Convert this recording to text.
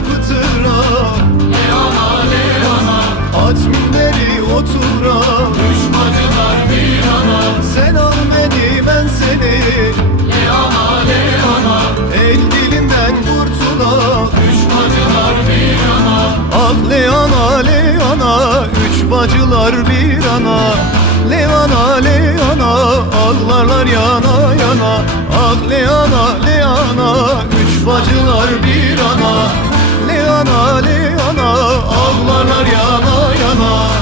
Pıtıra Leana Leana Atminleri otura Düşmacılar bir yana Sen al beni ben seni Leana Leana El dilimden kurtula Düşmacılar bir yana Ah Leana Leana Üç bacılar bir yana Leana Leana Ağlarlar yana yana Ah Leana Leana Üç bacılar bir ana Leana Leana ağlarlar yana yana